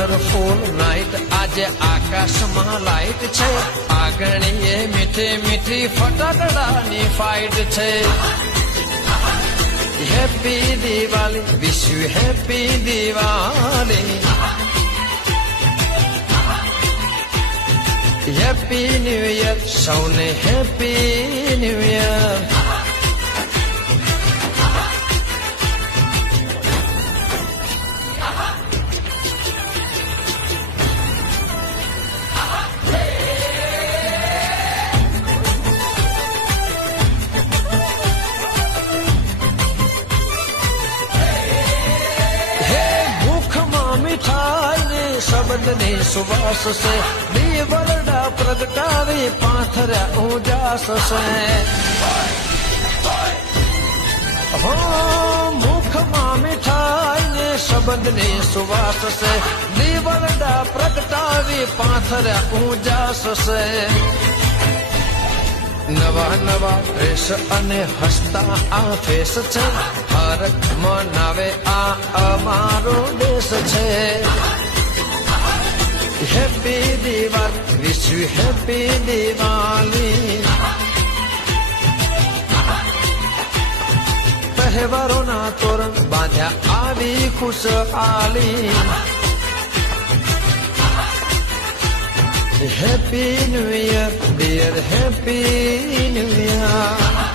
colourful night આજે આકાશમાં light છે આગળીએ મીઠી મીઠી ફટાકડાની ફાઇટ છે happy Diwali wish you happy Diwali happy new year સૌને હેપી ન્યૂ યર શબ્દની સુવાસ છે દીવરડા પ્રગટાવી પાથર્યા ઉજાસ છે હો મુખમાં મીઠાઈ ને શબ્દની સુવાસ છે દીવરડા પ્રગટાવી પાથર્યા ઉજાસ છે નવા નવા ડ્રેસ અને હસતા આ ફેસ છે હરખ મનાવે આ અમારો દેશ છે happy Diwali wish you happy Diwali તહેવારોના તોરણ બાંધ્યા આવી ખુશહાલી happy new year dear happy new year